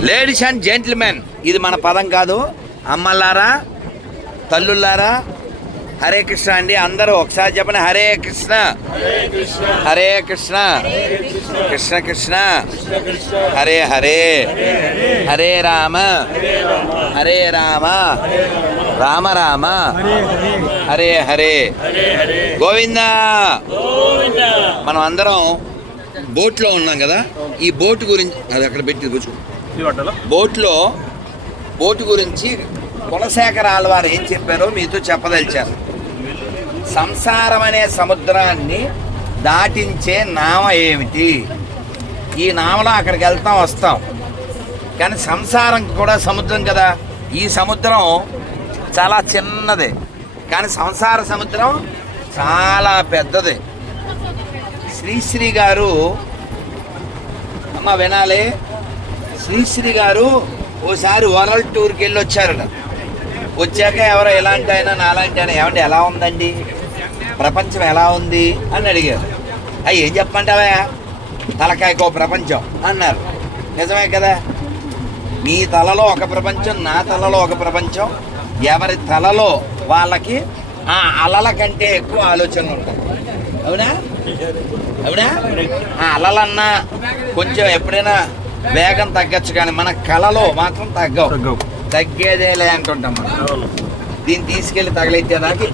Ladies and gentlemen ఇది మన పదం కాదు. అమ్మలారా తల్లులారా హరే కృష్ణ అండి. అందరూ ఒకసారి చెప్పండి హరే కృష్ణ. హరే కృష్ణ. కృష్ణ కృష్ణ. హరే హరే. హరే రామ. హరే రామ. రామ రామ. హరే హరే. గోవిందా. మనం అందరం బోట్లో ఉన్నాం కదా. ఈ బోట్ గురించి అది అక్కడ పెట్టి కూర్చో. బోట్లో బోటు గురించి కులశేఖర ఆళ్వారు ఏం చెప్పారో మీతో చెప్పదలిచారు. సంసారం అనే సముద్రాన్ని దాటించే నామ ఏమిటి? ఈ నామలో అక్కడికి వెళ్తాం వస్తాం. కానీ సంసారం కూడా సముద్రం కదా. ఈ సముద్రం చాలా చిన్నది. కానీ సంసార సముద్రం చాలా పెద్దది. శ్రీశ్రీ గారు అమ్మ వినాలి శ్రీశ్రీ గారు ఓసారి వరల్డ్ టూర్కి వెళ్ళి వచ్చారట వచ్చాక ఎవరో ఎలాంటి అయినా నాలాంటి అయినా ఏమంటే ఎలా ఉందండి? ప్రపంచం ఎలా ఉంది? అని అడిగారు. అయ్యి ఏం చెప్పమంటావా తలకాయకో ప్రపంచం అన్నారు. నిజమే కదా? మీ తలలో ఒక ప్రపంచం నా తలలో ఒక ప్రపంచం. ఎవరి తలలో వాళ్ళకి ఆ అలల కంటే ఎక్కువ ఆలోచనలు ఉంటాయి. అవునా? అవునా? ఆ అలలన్నా కొంచెం ఎప్పుడైనా వేగం తగ్గచ్చు కానీ మన కళలో మాత్రం తగ్గవు. తగ్గేదేలే అంటుంటాం మనం. దీన్ని తీసుకెళ్ళి తగలెట్టేదాకా.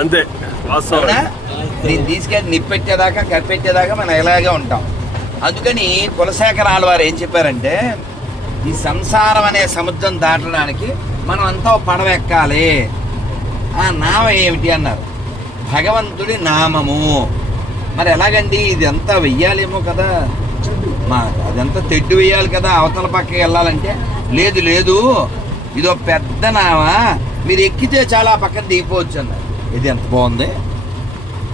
అంతే. దీన్ని తీసుకెళ్ళి నిప్పెట్టేదాకా కప్పెట్టేదాకా మనం ఇలాగే ఉంటాం. అందుకని కులశేఖర ఆళ్వారు ఏం చెప్పారంటే ఈ సంసారం అనే సముద్రం దాటడానికి మనం అంతా పడవ ఎక్కాలి. ఆ నామ ఏమిటి అన్నారు. భగవంతుడి నామము. మరి ఎలాగండి? ఇది అంతా వెయ్యాలేమో కదా. మా అదంతా తెడ్డు వేయాలి కదా అవతల పక్కకి వెళ్ళాలంటే. లేదు లేదు. ఇదో పెద్ద నావా మీరు ఎక్కితే చాలా పక్కన దిగిపోవచ్చు అన్నారు. ఇది ఎంత బాగుంది?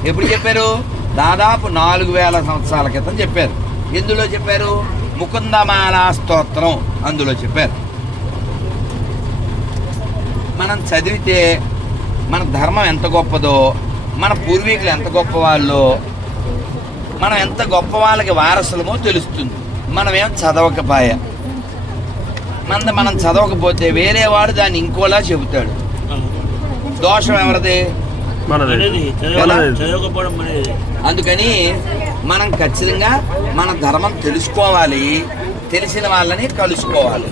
ఎప్పుడు చెప్పారు? దాదాపు నాలుగు వేల సంవత్సరాల క్రితం చెప్పారు. ఎందులో చెప్పారు? ముకుందమాలా స్తోత్రం అందులో చెప్పారు. మనం చదివితే మన ధర్మం ఎంత గొప్పదో మన పూర్వీకులు ఎంత గొప్ప వాళ్ళో మనం ఎంత గొప్ప వాళ్ళకి వారసులమో తెలుస్తుంది. మనం ఏం చదవకపోయా? మన మనం చదవకపోతే వేరే వాడు దాన్ని ఇంకోలా చెబుతాడు. దోషం ఎవరిది? అందుకని మనం ఖచ్చితంగా మన ధర్మం తెలుసుకోవాలి. తెలిసిన వాళ్ళని కలుసుకోవాలి.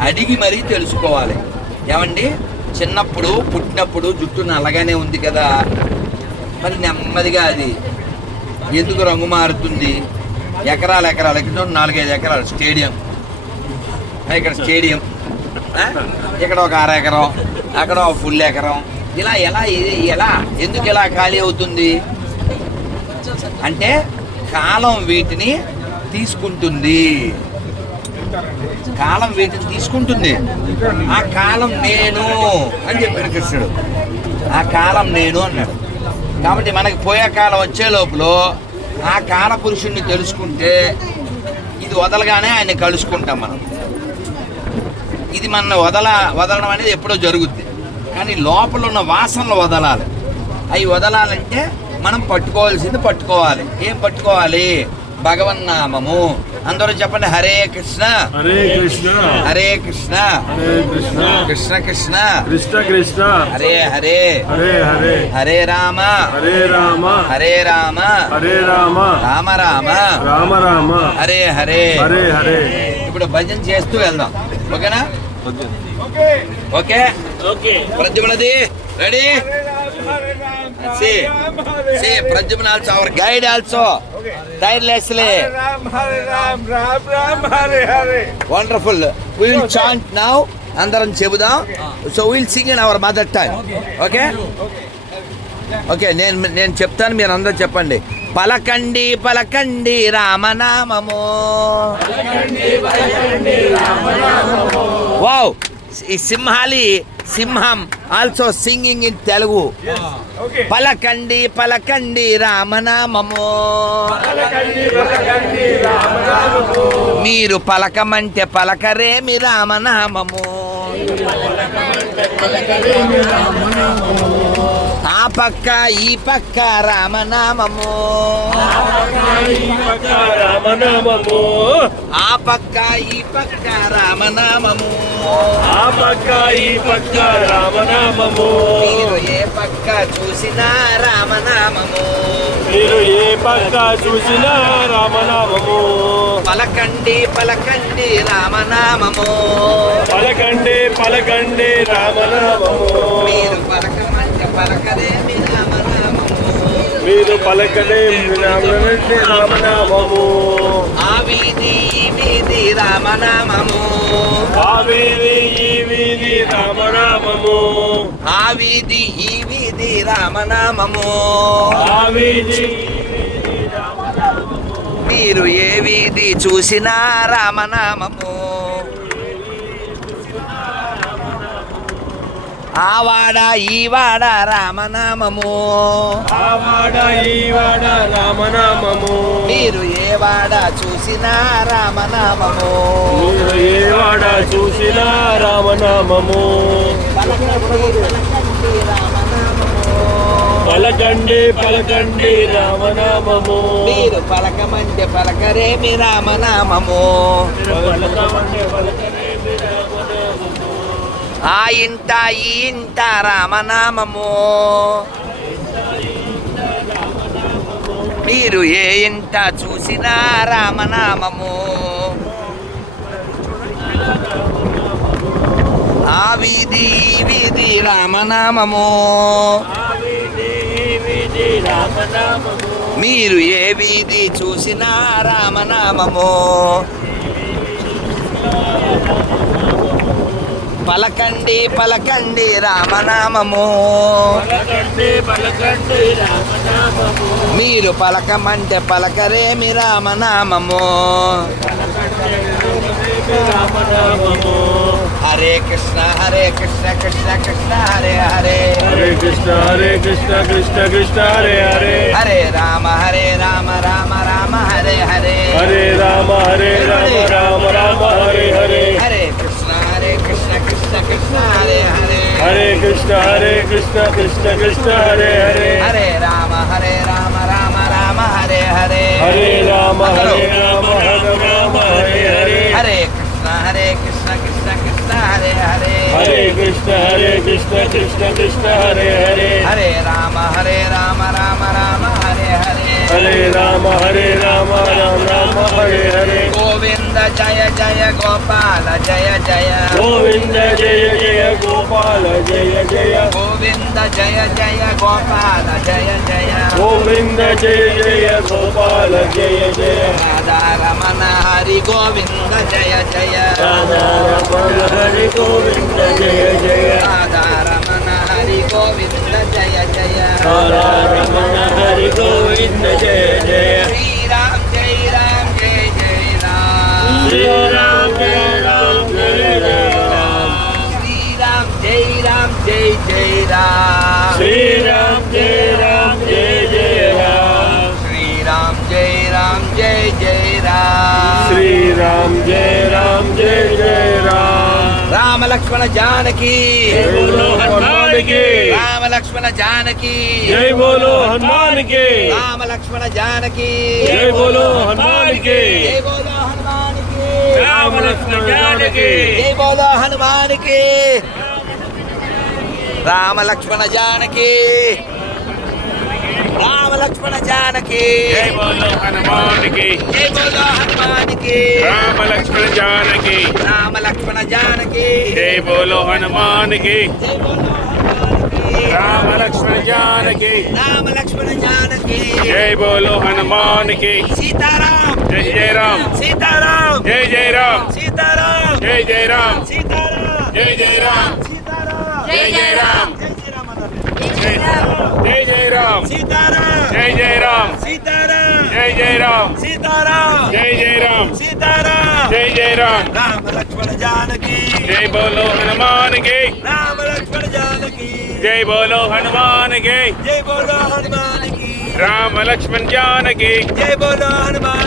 అడిగి మరీ తెలుసుకోవాలి. ఏమండి? చిన్నప్పుడు పుట్టినప్పుడు జుట్టు నల్లగానే ఉంది కదా. మరి నెమ్మదిగా అది ఎందుకు రంగు మారుతుంది? ఎకరాలు ఎకరాలు. ఎక్కడ నాలుగైదు ఎకరాలు. స్టేడియం. ఇక్కడ స్టేడియం. ఇక్కడ ఒక అర ఎకరం అక్కడ ఒక ఫుల్ ఎకరం. ఇలా ఎలా ఇది ఎలా ఎందుకు ఇలా ఖాళీ అవుతుంది? అంటే కాలం వీటిని తీసుకుంటుంది. కాలం వీటిని తీసుకుంటుంది. ఆ కాలం నేను అని చెప్పాడు కృష్ణుడు. ఆ కాలం నేను అన్నాడు. కాబట్టి మనకి పోయే కాలం వచ్చే లోపల ఆ కాల పురుషుణ్ణి తెలుసుకుంటే ఇది వదలగానే ఆయన్ని కలుసుకుంటాం మనం. ఇది మన వదల వదలడం అనేది ఎప్పుడో జరుగుద్ది. కానీ లోపల ఉన్న వాసనలు వదలాలి. అవి వదలాలంటే మనం పట్టుకోవాల్సింది పట్టుకోవాలి. ఏం పట్టుకోవాలి? భగవన్నామము. అందరూ చెప్పండి హరే కృష్ణ. హరే కృష్ణ. హరే కృష్ణ. హరే కృష్ణ. కృష్ణ కృష్ణ. కృష్ణ కృష్ణ. హరే హరే. హరే హరే. హరే రామ. హరే రామ. హరే రామ. హరే రామ. రామ రామ. రామ రామ. హరే హరే. హరే హరే. ఇప్పుడు భజన చేస్తూ వెళ్దాం. ఓకేనా? Okay. Okay. ప్రద్యుమ్నది ready? Pragnan also our guide also tireless wonderful will chant now అందరం చెబుదాం so will sing in our mother time okay okay నేను నేను చెప్తాను మీరు అందరూ చెప్పండి. పలకండి పలకండి రామనామము. వావ్ ఈ సింహాలి సింహం ఆల్సో సింగింగ్ ఇన్ తెలుగు. పలకండి పలకండి రామనామము. మీరు పలకమంటే పలకరేమి రామనామము. పక్క ఈ పక్క రామనామము. రామనామము ఆ పక్క ఈ పక్క రామనామము. ఆ పక్క ఈ పక్క రామనామము మీరు ఏ పక్క చూసినా రామనామము. మీరు ఏ పక్క చూసినా రామనామము పలకండి పలకండి రామనామము. పలకండి పలకండి రామనామము. మీరు రామనామము మీరు పలకలే రామనంటే రామనామము. ఆ వీధి ఈ వీధి రామనామము. ఆ వీధి ఈ వీధి రామనామము. ఆ వీధి ఈ వీధి రామనామము. ఆ వీధి మీరు ఏ వీధి చూసినా రామనామము. ఆ వాడ ఈ వాడ రామనామము. ఆ వాడ ఈ వాడ రామనామము. మీరు ఏ వాడ చూసినా రామనామము. మీరు ఏ వాడ చూసినా రామనామము. పలకండి, పలకండి రామనామము. మీరు పలకమంటే పలకరేమి రామనామము. పలకమంటే రామనామము. ఆ ఇంట ఈ ఇంట రామనామము. మీరు ఏ ఇంట చూసినా రామనామము. ఆ వీధి విధి వీధి రామనామము. మీరు ఏ వీధి చూసినా రామనామము. పలకండి పలకండి రామనామము. మీరు పలకమంటే పలకరేమి రామనామము రామనామము. హరే కృష్ణ హరే కృష్ణ కృష్ణ కృష్ణ హరే హరే. హరే కృష్ణ హరే కృష్ణ కృష్ణ కృష్ణ హరే హరే. హరే రామ హరే రామ రామ రామ హరే హరే. హరే రామ హరే రామ రామ రామ హరే హరే హరే కృష్ణ హరే కృష్ణ కృష్ణ కృష్ణ హరే హరే హరే కృష్ణ హరే కృష్ణ కృష్ణ కృష్ణ హరే హరే హరే రామ హరే రామ రామ రామ హరే హరే హరే రామ హరే రామ హరే రామ హరే హరే హరే కృష్ణ హరే కృష్ణ కృష్ణ కృష్ణ హరే హరే హరే కృష్ణ హరే కృష్ణ కృష్ణ కృష్ణ హరే హరే హరే రామ హరే రామ రామ రామ హరే హరే హరే రామ హరే రామ రామ రామ హరే హరే గోవింద జయ జయ గోపాల జయ జయ గోవింద జయ జయ గోపాల జయ జయ. గోవింద జయ జయ గోపాల జయ జయ. గోవింద జయ జయ గోపాల జయ జయ. రాధారమణ హరి గోవింద జయ జయ. రాధారమణ హరి గోవింద జయ జయ. రాధారమణ లక్ష్మణ జానకి. హనుమాన్కి రామ లక్ష్మణ జానకి. జై బోలో హనుమాన్కి రామ లక్ష్మణ జానకి. జై బోలో హనుమాన్కి జై బోలో హనుమానికి. రామ లక్ష్మణ జానకి. జై బోలో హనుమానికి. రామ లక్ష్మణ జానకి. రామ లక్ష్మణ జానకి జై బోలో హనుమాన్కి జై బోలో హనుమానికి. రామ లక్ష్మణ జానకి రామ లక్ష్మణ జానకి జై బోలో జై హనుమానికి. రామ లక్ష్మణ జానకి రామ లక్ష్మణ జానకి జై బోలో హనుమాన్కి సీతారాం. జై జై రామ్ సీతారాం. జై జై రామ్ సీతారాం. జై జై రామ్ సీతారాం. జై జై రామ్ సీతారాం. జై జై రామ్ జై శ్రీరామ్ అన్నారు. జై జై రామ్ సీతారాం. జై జై రామ్ సీతారాం. జై జై రామ్ సీతారాం. జై జై రామ్ సీతారాం. జై జై రామ్ రామ లక్ష్మణ జానకి. జై బోలో హనుమాన్కి రామ లక్ష్మణ జానకి. జై బోలో హనుమాన్కి జై బోలో హనుమానికి. రామ లక్ష్మణ జానకి. జై బోలో హనుమానికి राम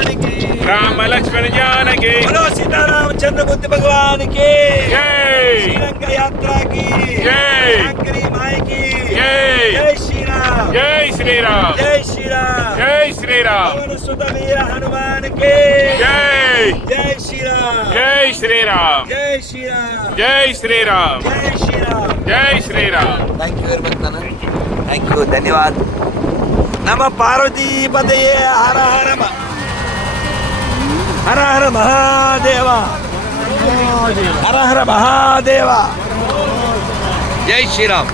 कल्याण की बोलो सीताराम चंद्र भगवान की जय श्रीलंका यात्रा की जय शंकरी माई की जय जय श्री राम जय श्री राम जय श्री राम जय श्री राम सुत वीर हनुमान की जय जय श्री राम जय श्री राम जय श्री राम जय श्री राम जय श्री राम जय Shri Ram thank you very much thank you धन्यवाद नम पार्वती पदये हर हर नमः హర హర మహాదేవ. హర హర మహాదేవ. జై శ్రీరామ్.